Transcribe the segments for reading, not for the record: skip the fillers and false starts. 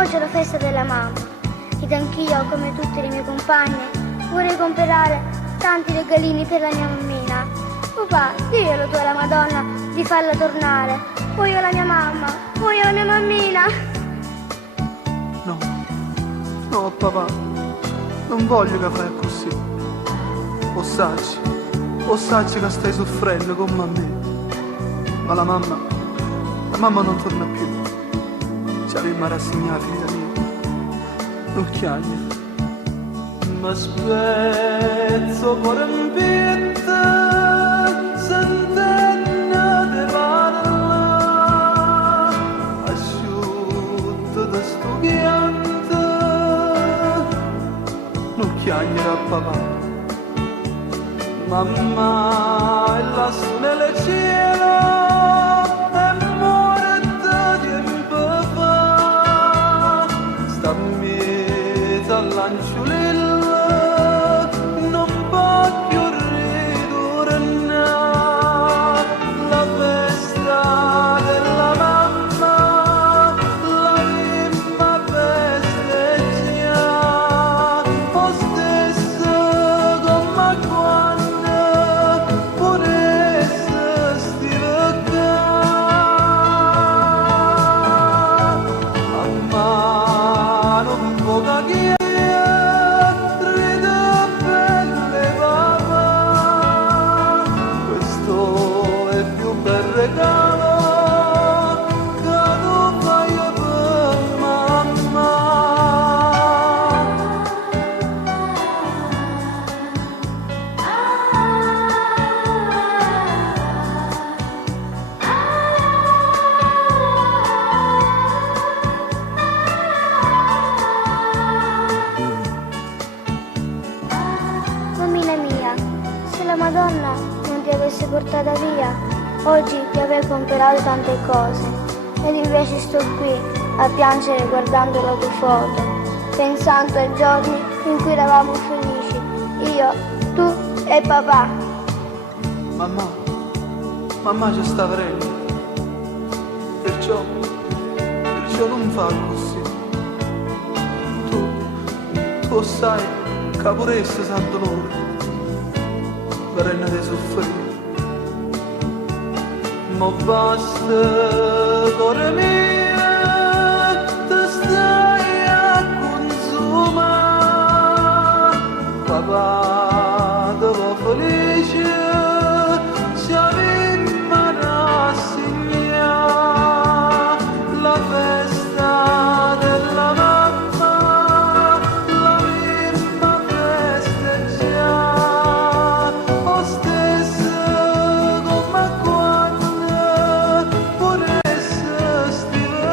Oggi è la festa della mamma ed anch'io, come tutte le mie compagne, vorrei comprare tanti regalini per la mia mammina. Papà, diglielo tu alla Madonna di farla tornare. Voglio la mia mamma, voglio la mia mammina. No, no papà, non voglio che fai così. O sacci che stai soffrendo come a me. Ma la mamma non torna più. Ci avevamo rassegnato, figlia mia. Non chiagni. Ma spezzo cuore in pietta, sentendo te parla, asciutto da sto pianto. Non chiagnere a papà. Mamma è lassù nel cielo e morta tempo fa. Sta mezzo all'anciulilla, non può più ritornare. La festa della mamma, la prima festeggia, o stesso come quando pure se stiva qua. Mamma non può capire. Mammina mia, se la Madonna non ti avesse portata via, oggi ti avrei comprato tante cose. Ed invece sto qui a piangere guardando la tua foto, pensando ai giorni in cui eravamo felici, io, tu e papà. Mamma ci sta venendo. Perciò non fa così. Tu sai che pure essa sa dolore, verrà di soffrire. Ma basta, cuore mio, ti stai a consumare. Papà, dopo felice, ci avevamo rassegnato. La festa della mamma, la prima festeggia, o stesso come quando pure se stiva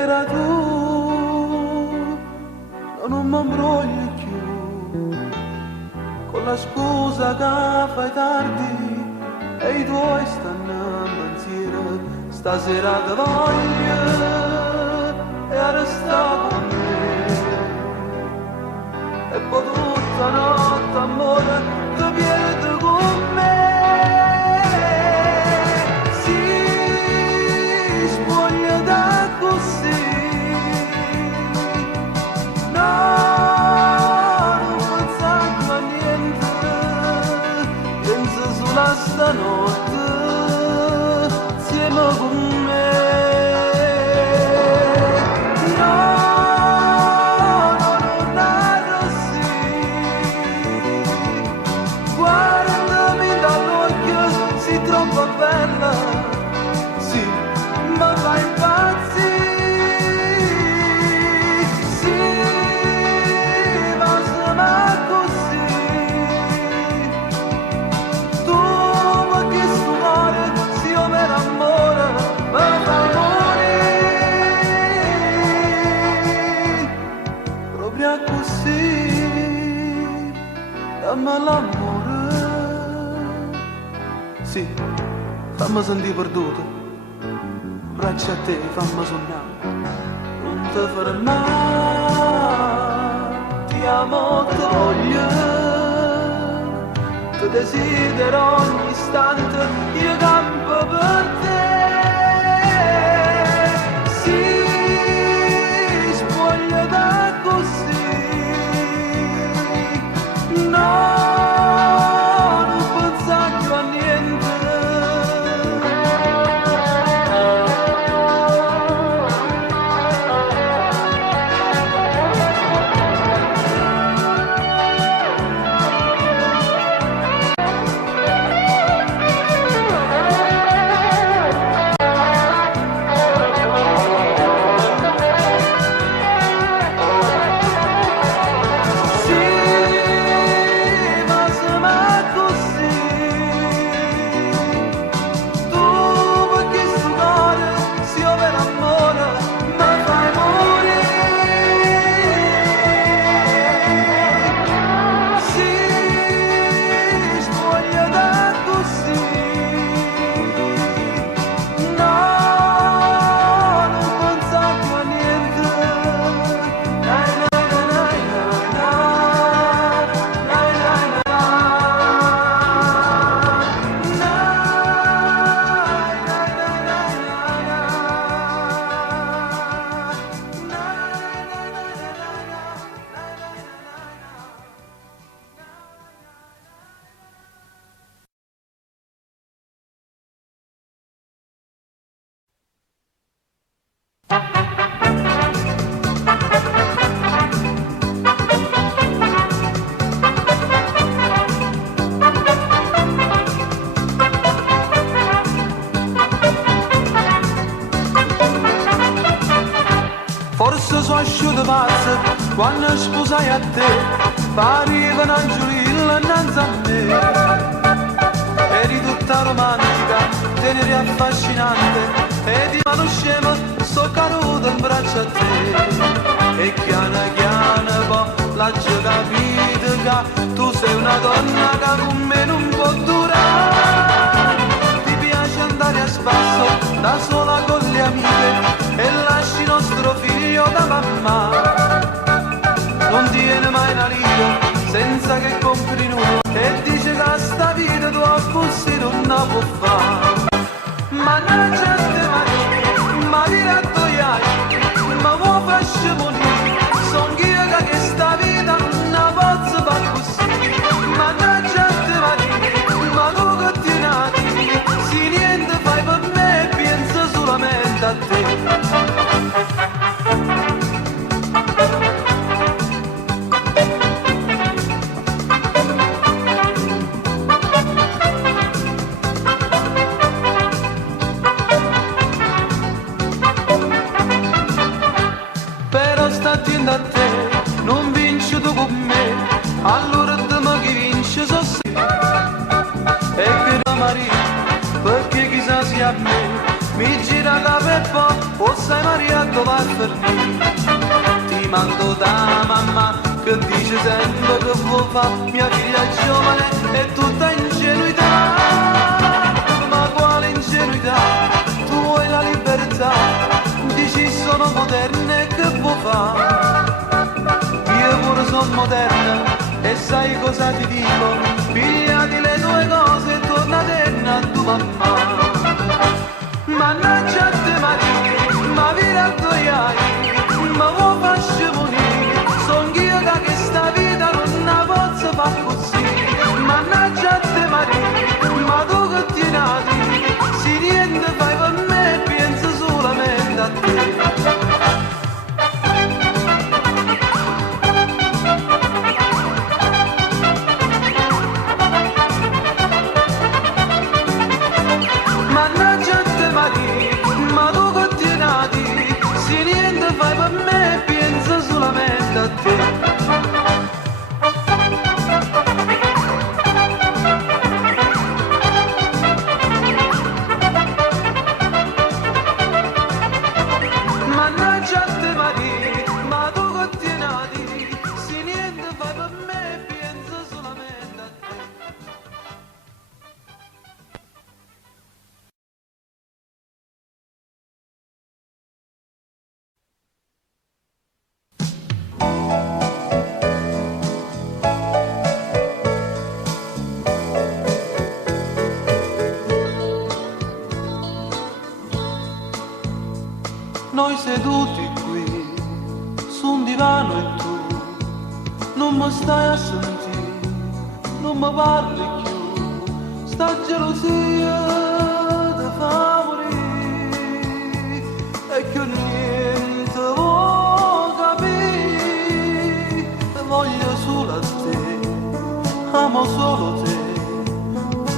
stasera tu non mi imbrogli più con la scusa che fai tardi e i tuoi stanno in pensiero. Stasera ti voglio e resta con me e poi tutta notte amore ti pierdo con me. Si spoglia da così, no, non pensare a niente, pensa solo a stanotte insieme con me. No, non è così, guardami dall'occhio, sei troppo bella, sì, ma fa impazzire, sì, ma sembra così. Tu che suonare, se io mi innamoro, mi fai morire, proprio così, dammi l'amore, sì, fammi sentire perduto, braccia a te, fammi sognare, non ti fermare, ti amo, ti voglio, ti desidero ogni istante, io campo per te. Si spoglia da così, no, non pensa più a niente. Sì, ma sembra così. Tu che suonare, se io mi innamoro, mi fai morire. Si spoglia da così, no, non pensa più a niente. Dai, dai, dai, dai, dai, dai, dai, forse sono asciutto pazzo quando sposai a te, pariva un angiolillo innanzi a me. Eri tutta romantica, teneri affascinante, e di mano scema sto caduto in braccio a te. E chiano chiano poi l'ho capito che tu sei una donna che con me non può durare. Ti piace andare a spasso da sola con le amiche e lasci nostro figlio da mamma. Non tiene mai una lira senza che compri nulla e dice che sta vita tu a così non la può fare. Mannaggia te ma dirà toiai, ma vuoi fasce morire, son io che sta vita non la posso far così. Mannaggia te ma tu che ti nati, si niente fai per me e penso solamente a te. A te, non vinci tu con me, allora te ma chi vince so se. E che da marito, perché chissà sia a me, mi gira la per po', o sai Maria dove vai per me? Ti mando da mamma che dice sempre che vuoi fare mia figlia giovane e tutta ingenuità. Ma quale ingenuità? Tu vuoi la libertà, dici sono moderna e che vuoi fare? Io pure sono moderna e sai cosa ti dico? Pigliati le tue cose e torna a tua mamma. Mannaggia a te Maria, ma vira a toiai, ma vuoi farci morire? Son io che sta vita non la posso far così. Mannaggia a te Maria, ma tu che ti nati, se niente fai per me penso solamente a te. Mannaggia a te Maria, ma tu che ti nati, se niente fai per me penso solamente a te. Mannaggia a te Maria, ma tu che ti nati, se niente fai per me penso solamente a te. Noi seduti qui su un divano e tu non mi stai a sentire, non mi parli più, sta gelosia ti fa morire e che niente vuoi capire, voglio solo a te, amo solo te,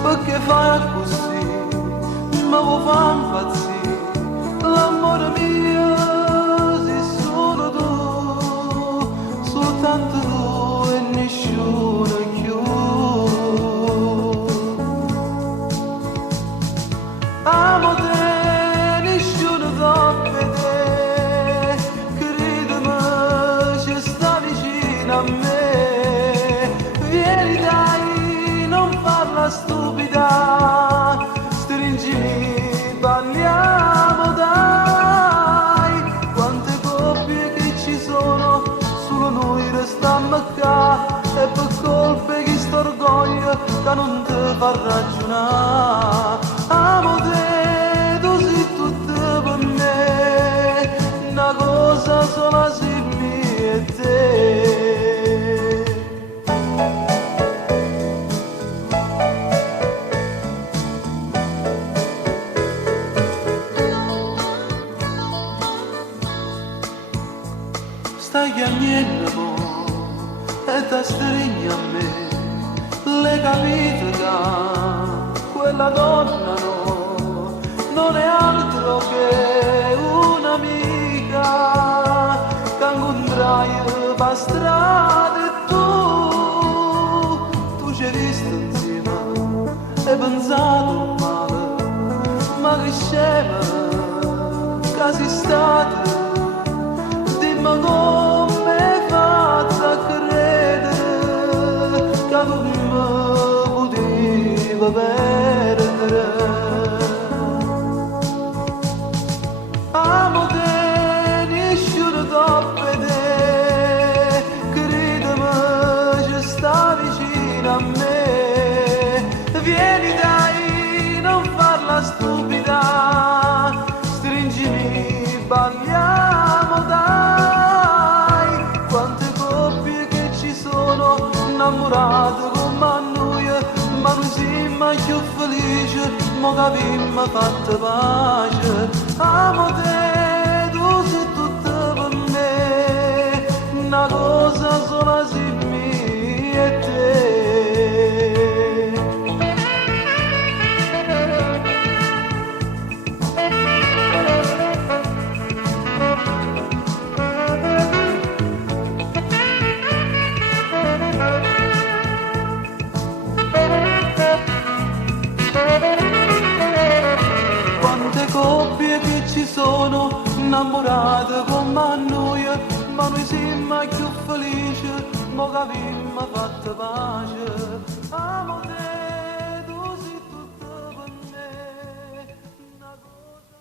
perché fai così, ma vuoi far impazzire. L'amore mio sei solo tu, soltanto tu e nessuno più. Amo te, nessuno dopo te, credimi ci sta vicino a me. Vieni dai, non farla stupida, stringimi, parliamo dai, quante coppie che ci sono, solo noi restiamo qua, e per colpe che sto orgoglio che non ti fa ragionare. Amo te, tu sei tutto per me, una cosa sola sei mia e te. Stai chiamando e ti stringi a me, le capite che quella donna no, non è altro che un'amica che incontrai per strada e tu ci hai visto insieme e pensato male, ma che scema che sei stata. Ma come hai fatto a credere che non mi poteva perdere? Amo te, nessuno dopo te, credimi ci sta vicino a me. Vieni dai, non farla stupida, stringimi, parliamo dai. Innamorato come noi, ma non siamo più felici, mo capimmo fatta pace. Amo te, tu sei tutto per me, una cosa sola sei mia e te. innamorati come noi, ma noi siamo più felici, mo che abbiamo fatto pace. Amo te, tu sei tutto per me. Una cosa...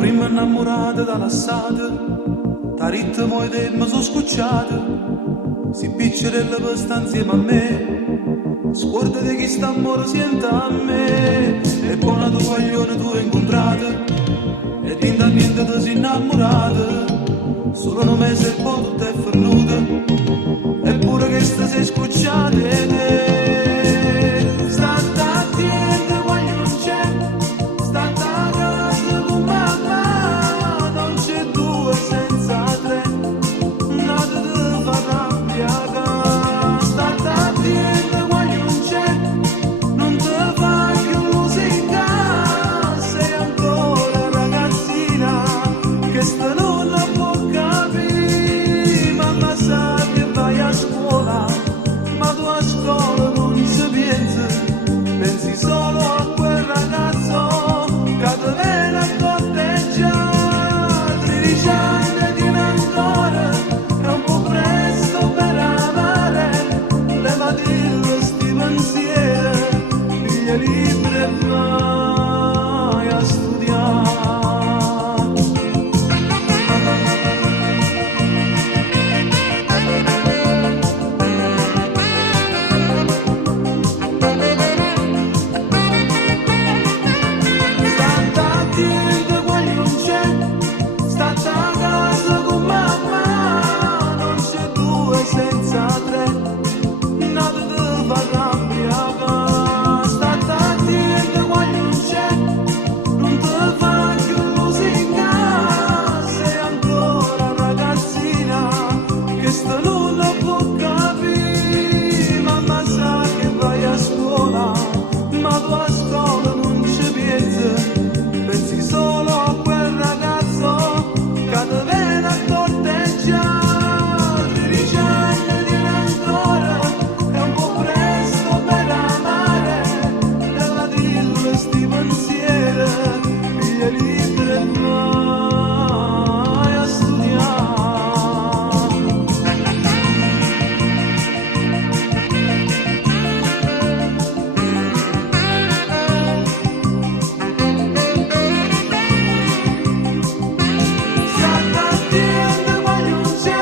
Prima innamorata dalla strada, da ritmo e mi sono scocciata, si piccerella per sta insieme a me, scordati che sta amore sente a me, e buona tu guaglione tu hai incontrato, e lentamente ti sei innamorata, solo un mese e poi tutto è fernuto, eppure che sta sei scocciata e te, sta attenta quando non c'è, sta attenta con mamma, non c'è due senza tre, nada ti fa arrabbiare, sta attenta quando non c'è, non ti fa più musica, sei ancora ragazzina, che sta non la può capire, mamma sa che vai a scuola, ma tu a scuola non ci pensi, pensi solo a quel ragazzo che ti viene a corteggiare, 13 anni tiene ancora, è un po' presto per amare, levati sti pensieri, piglia libri e vai a studiare. State attenti quando non c'è, state a casa con mamma, non c'è due senza tre, nada ti fa arrabbiare, state attenti quando non c'è, non ti fa più musica, sei ancora ragazzina, che sta non la può capire, mamma sa che vai a scuola, ma tu a scuola non ci pensi, pensi solo a quel ragazzo che ti viene a corteggiare, 13 anni tiene ancora, è un po' presto per amare, levati sti pensieri, piglia libri e vai a studiare. State attenti quando non c'è,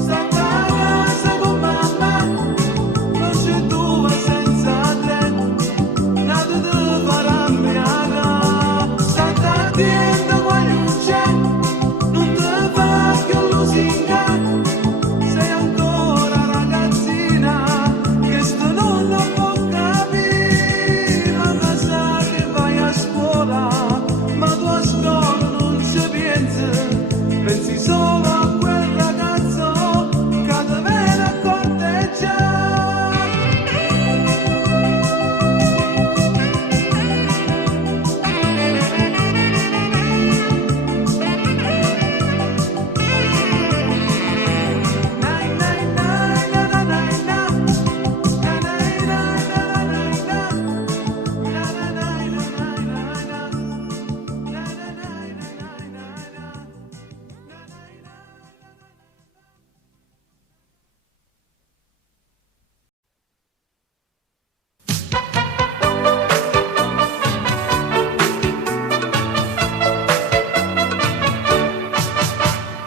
state a casa con mamma, non c'è due senza tre, nada ti fa arrabbiare, state attenti quando non c'è, non ti fa più lusinga, sei ancora ragazzina, che sto non la può capire, mamma sa che vai a scuola, ma tu a scuola non ci pensi, pensi solo a quel ragazzo che ti viene a corteggiare. Nai, nai, nai, na, na, nai, na. Na, nai, nai, na, na, nai, na. Na, na, nai, na, nai, nai, na. Na, na, nai, na, nai, nai, na. Na, nai, nai.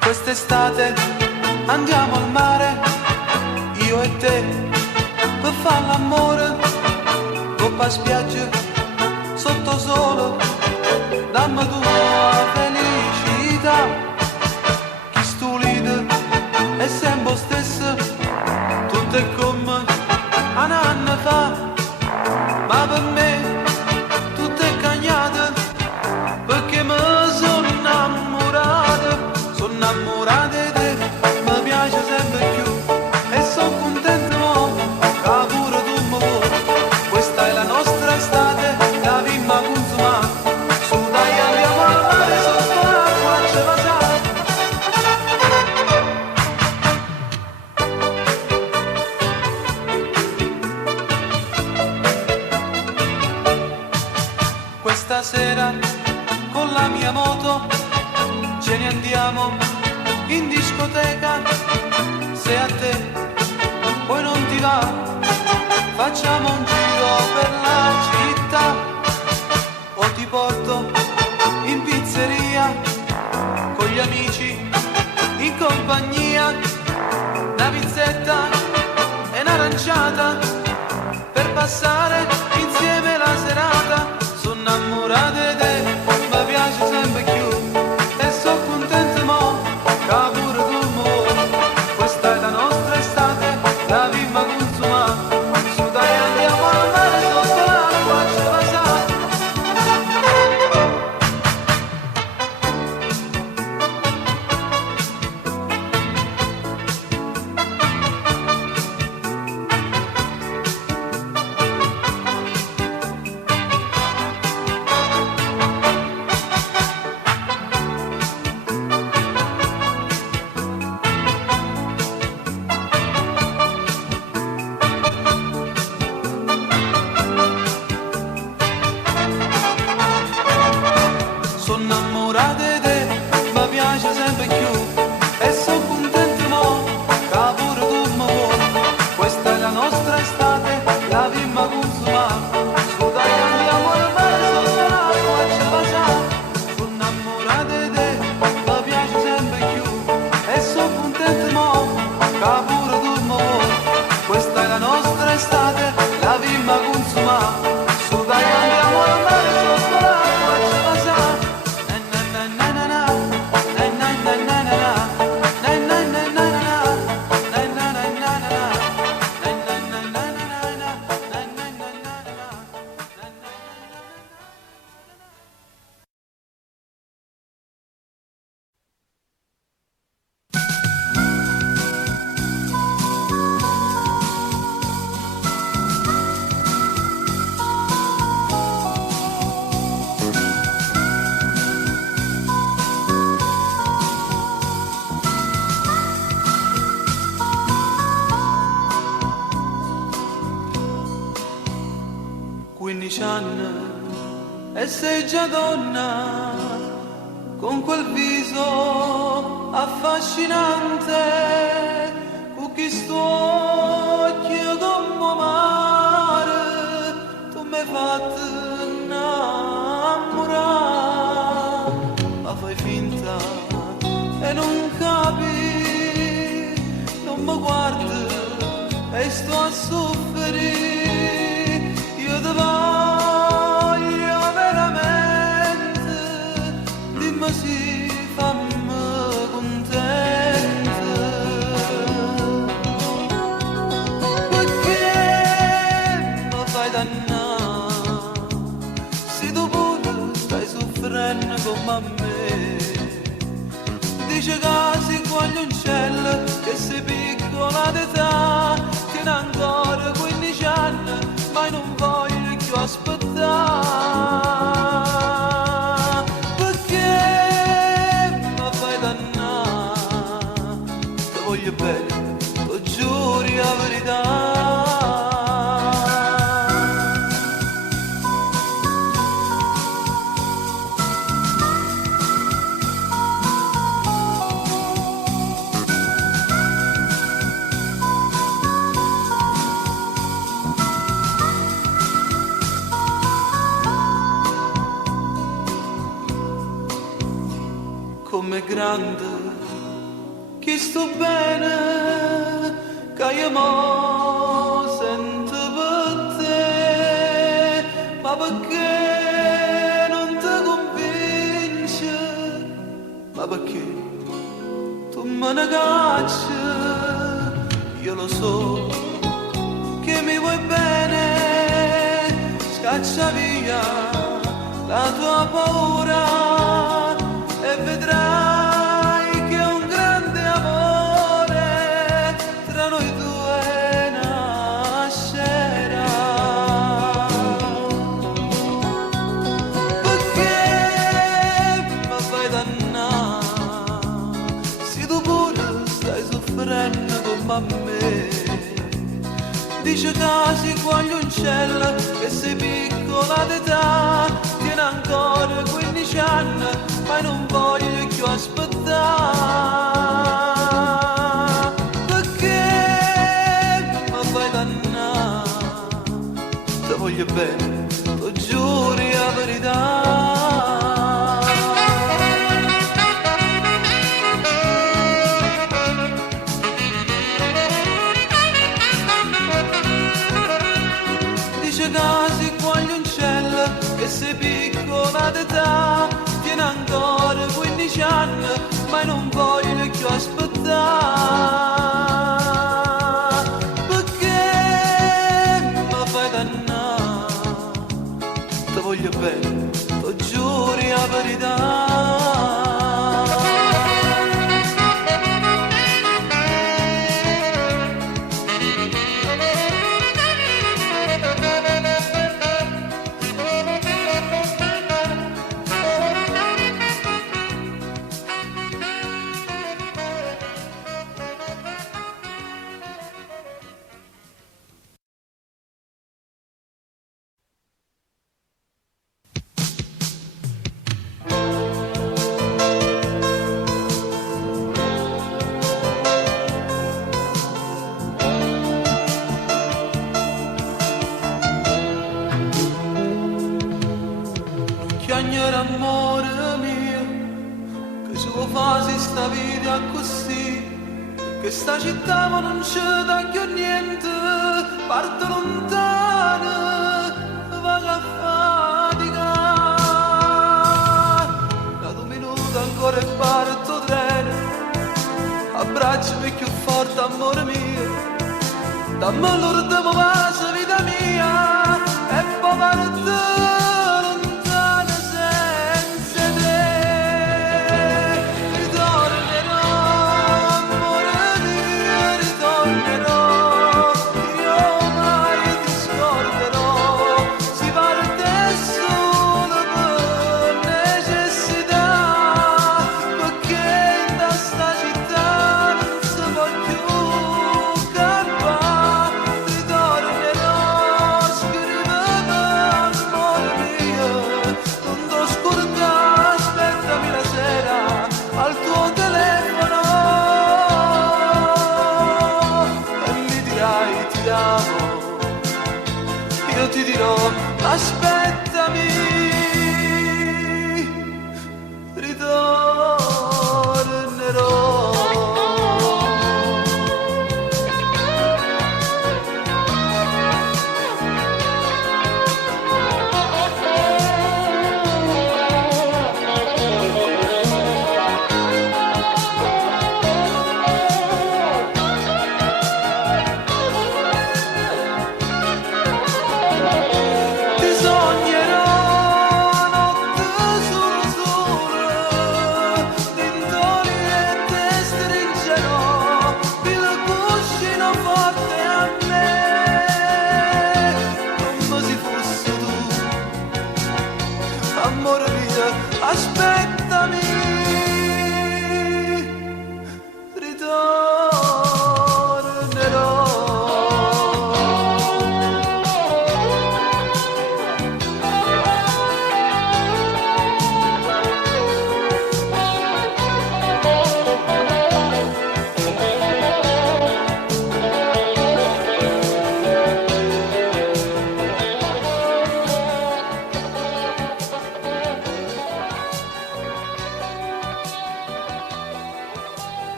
Quest'estate andiamo al mare, io e te, per fare l'amore, coppa spiaggia, sotto sole, dammi tua felicità, chi stulite è sempre stesso, tutto è come un anno fa, ma per me tutto è cagnato, perché mi sono innamorato di te, mi piace sempre più e sono contento mo, che pure tu mi vuoi, questa è la nostra storia. ce ne andiamo in discoteca, se a te poi non ti va, facciamo un giro per la città, o ti porto in pizzeria, con gli amici in compagnia, una pizzetta e un'aranciata, per passare insieme la serata. Sono innamorato di te, mi piace sempre più, e sono contento mo, che pure tu mo. Questa è la nostra estate, la viva consuma, su dai andiamo al mare sotto l'acqua, ce la sa. Sono innamorato di te, mi piace sempre più, e sono contento mo, che pure tu mi vuoi. Questa è la nostra estate, la vimma consuma, su dai andiamo al mare sotto l'acqua, ce la sa. Sono innamorato di te, mi piace sempre più, e sono contento mo, che pure tu mi vuoi. Questa è la nostra estate, la vimma consuma, su dai andiamo al mare sotto l'acqua, ce la sa. E sei già donna, con quel viso affascinante, con chi sto occhio come mare, tu mi hai fatto innamorare, ma fai finta e non capi, non mi guardi e sto a soffrire, io ti voglio veramente, dimmi sì, fammi contenta, perché mi fai dannare, se tu pure stai soffrendo come me, dice che si guaglia un cielo, che sei piccola d'età, tiene ancora 15 anni, ma non voglio più aspettare, perché mi fai dannare, ti voglio bene, ti giuro la verità. Come grande, che sto bene, che io mo sento per te, ma perché non ti convince, ma perché tu me ne cacci, io lo so che mi vuoi bene, scaccia via la tua paura e vedrai che un grande amore tra noi due nascerà, perché mi fai dannare, se tu pure stai soffrendo come me, dice che si guaglia un cielo, che sei piccola d'età, tiene ancora 15 anni, ma non voglio più aspettare. e sei piccola d'età, tieni ancora 15 anni, ma non voglio più aspettare, perché mi fai dannare, ti voglio bene, ti giuro la verità. Chiagnere amore mio, che ci vuoi fare sta vita così, che sta città ma non c'è da più niente, parto lontana, vado a fatica. Da 2 minuti ancora e parto treno, abbracciami più forte amore mio, dammi l'ultimo passo vita mia, e poi parto. Io ti dirò, aspetta.